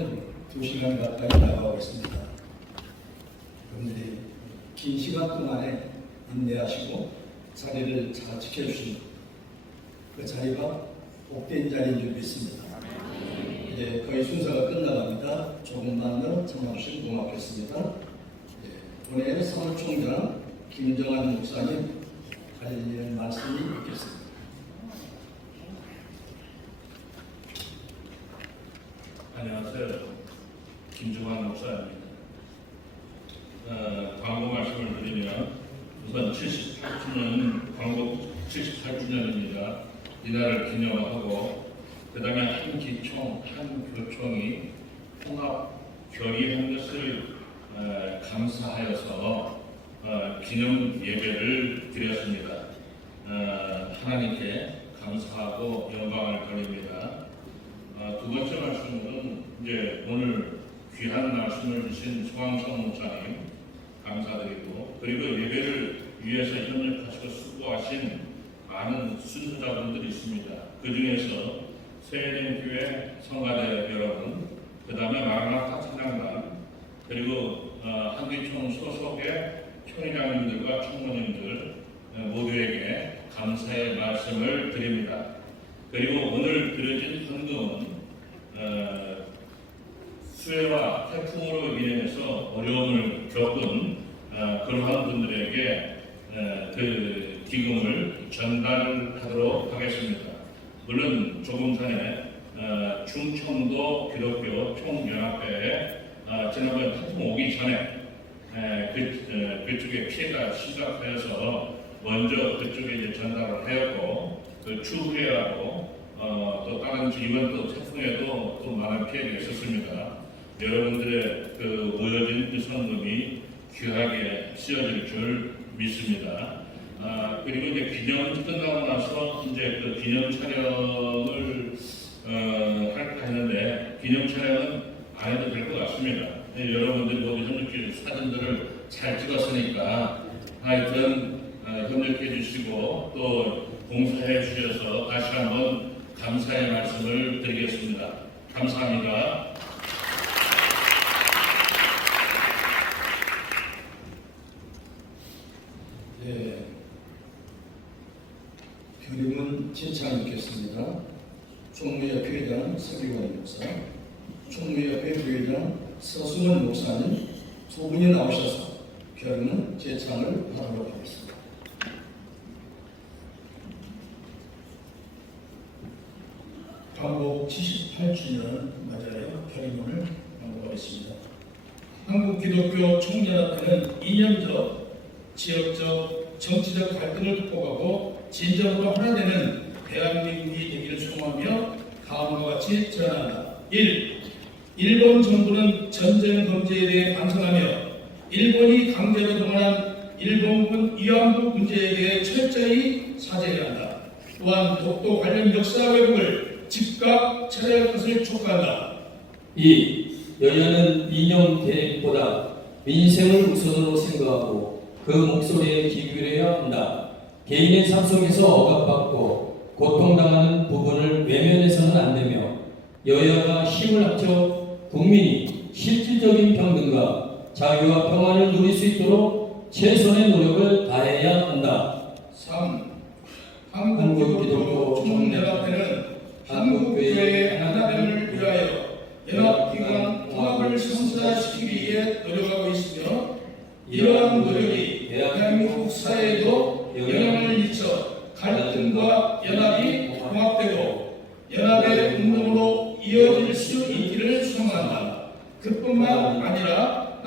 한 2시간 가까이 나가고 있습니다. 여러분들이 긴 시간 동안에 인내하시고 자리를 잘 지켜주신 그 자리가 복된 자리인 줄 믿습니다. 이제 거의 순서가 끝나갑니다. 조금만 더 참아주시면 고맙겠습니다. 예, 오늘 사무총장 김정환 목사님 할 말씀이 있겠습니다. 안녕하세요. 김중환 목사입니다. 어, 광고 말씀을 드리면 우선 78주년 광고 78주년입니다. 이날을 기념하고 그 다음에 한 기총, 한 교총이 통합 결의한 것을 어, 감사하여서 어, 기념 예배를 드렸습니다. 어, 하나님께 감사하고 영광을 돌립니다. 아, 두 번째 말씀은 이제 오늘 귀한 말씀을 주신 소강성 목사님 감사드리고 그리고 예배를 위해서 협력하시고 수고하신 많은 순서자분들이 있습니다. 그 중에서 세례교회 성가대 여러분, 그 다음에 마라나타 찬양단, 그리고 어, 한기총 소속의 총회장님들과 총무님들 어, 모두에게 감사의 말씀을 드립니다. 그리고 오늘 드려진 헌금은 어, 수해와 태풍으로 인해서 어려움을 겪은 어, 그러한 분들에게 어, 그 기금을 전달하도록 하겠습니다. 물론 조금 전에 어, 중청도 기독교 총연합회에 어, 지난번 태풍 오기 전에 에, 그, 어, 그쪽에 피해가 심각해서 먼저 그쪽에 이제 전달을 하였고 그 추후에라고 어, 또 다른 주- 이번 또 태풍에도 또 많은 피해가 있었습니다. 여러분들의 그 모여진 그 성금이 귀하게 쓰여질 줄 믿습니다. 아, 그리고 이제 기념 끝나고 나서 이제 그 기념 촬영을 어, 할까 했는데 기념 촬영은 안 해도 될 것 같습니다. 네, 여러분들이 모두 협력해 사진들을 잘 찍었으니까 하여튼 어, 협력해 주시고 또 봉사해 주셔서 다시 한번 감사의 말씀을 드리겠습니다. 감사합니다. 예, 교림은 진창 있겠습니다. 총무협회 회장 서기관 목사, 총무협회 부회장 서승원 목사님 두 분이 나오셔서 결의는 제창을 하도록 하겠습니다. 광복 78주년 맞아요. 결의문을 광고하겠습니다. 한국기독교 총연합회는 이념적, 지역적, 정치적 갈등을 극복하고 진정으로 하나 되는 대한민국이 되기를 소망하며 다음과 같이 전한다. 1. 일본 정부는 전쟁 범죄에 대해 반성하며 일본이 강제로 동원한 일본군 위안부 문제에 대해 철저히 사죄해야 한다. 또한 독도 관련 역사 왜곡을 즉각 철회할 것을 촉구한다. 2. 여야는 이념 대립보다 민생을 우선으로 생각하고 그 목소리에 귀 기울여야 한다. 개인의 삶 속에서 억압받고 고통당하는 부분을 외면해서는 안 되며 여야가 힘을 합쳐 국민이 실질적인 평등과 자유와 평안을 누릴 수 있도록 최선의 노력을 다해야 한다. 3. 한국기독교 총연합회는 한국교회의 하나됨을 위하여 연합기관 통합을 성사시키기 위해 노력하고 있으며 이러한 노력이 대한민국 사회에도 영향을 미쳐 갈등과 연합이 통합되고 연합의 운동으로 이어질 수 있기를 소망한다. 그뿐만 아니라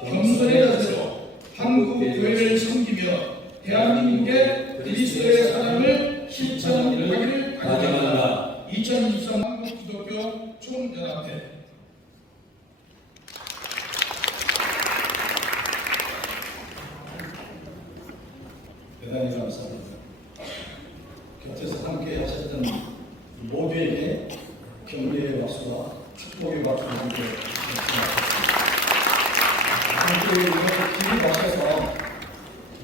겸손의 자세로 한국 교회를 섬기며 대한민국의 그리스도의 사랑을 실천하기를 다짐한다. 2023 한국 기독교 총연합회 대단히 감사합니다. 곁에서 함께 하셨던 모두에게 격려의 박수와 축복의 박수를 함께 이렇게 길이 가셔서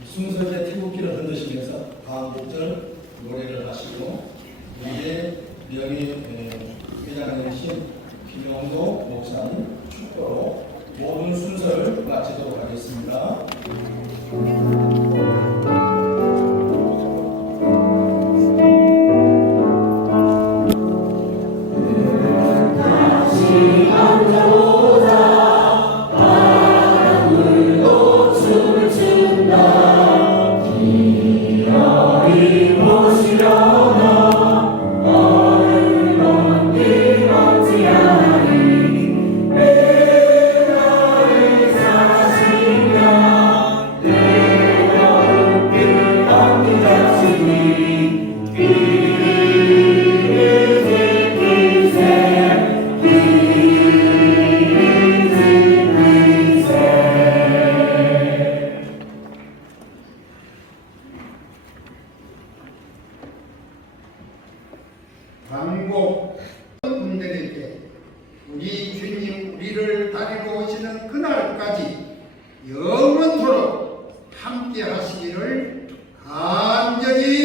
순서대 태국기를 흔드시면서 다음곡절 노래를 하시고 우리의 명예 에, 회장님이신 김영도 목사님 축도로 모든 순서를 마치도록 하겠습니다. 그날까지 영원토록 함께 하시기를 간절히